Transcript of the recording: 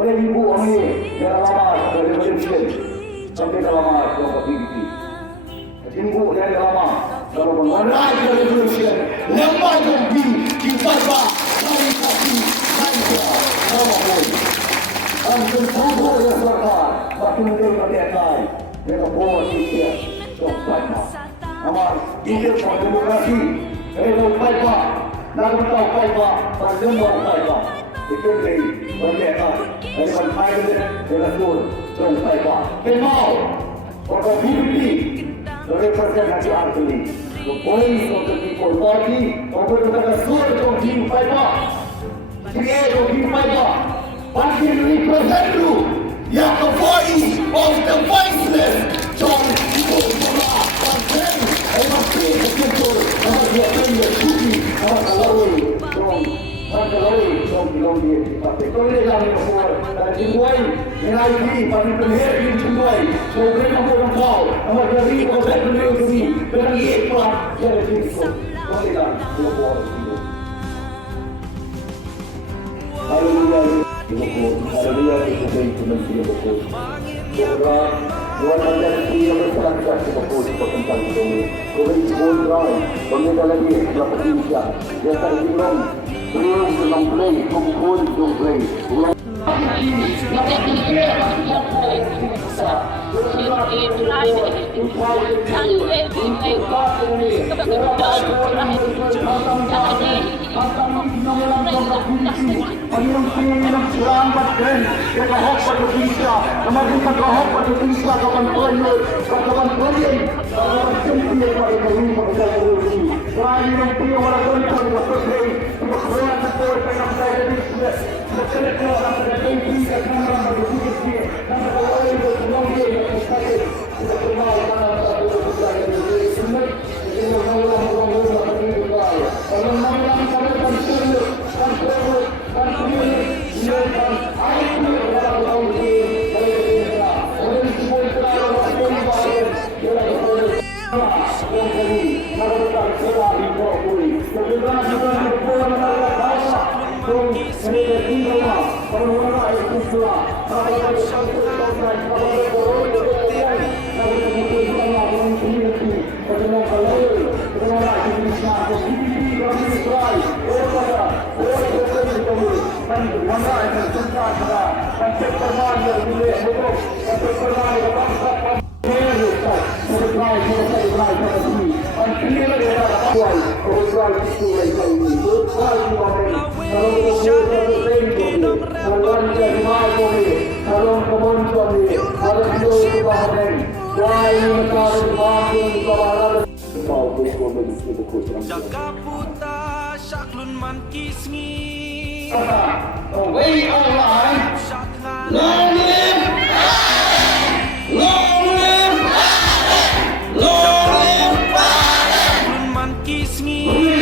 Boleh ibu kami dalam lama dari Malaysia sampai dalam lama ke VPP. Ibu dari lama dalam mengenai revolution lemah jombi di Paitbah kami sama pun. Anjur tubuh yang serta makin berdekai dengan pola sikit jom Paitbah. Amal hidup demokrasi dengan Paitbah. Nak tahu Paitbah dan lemah Paitbah. Itu dari berdekai dengan Paitbah dengan jom Paitbah. Kemau untuk VPP. The representative actually, the voice of the people party, over the sword of Team Paitbah, create of Team Paitbah, but we represent you, yeah, the voice of the voiceless, John, people, and then, I must say the people, I must be a friend of Shuki, I must allow you, John, and allow you, John, belong here, but they don't let me before, that is why, when I leave, but you can hear me too why, so bring up on call, I must be a of that will to me, but I get what, let it be so, only that, to the water, hallelujah, hallelujah, is the way to make the book. So God, Tuhan anda sendiri yang berserangkat kepada pertentang ini. Kami boleh dry, pemerintah lagi berapa insia. Yang tak dibilang, beliau dalam Blai, kumpul dalam Blai. Jaga puta syaklun man kisngi. Away online. Long live! Long live! Long live! Syaklun man kisngi.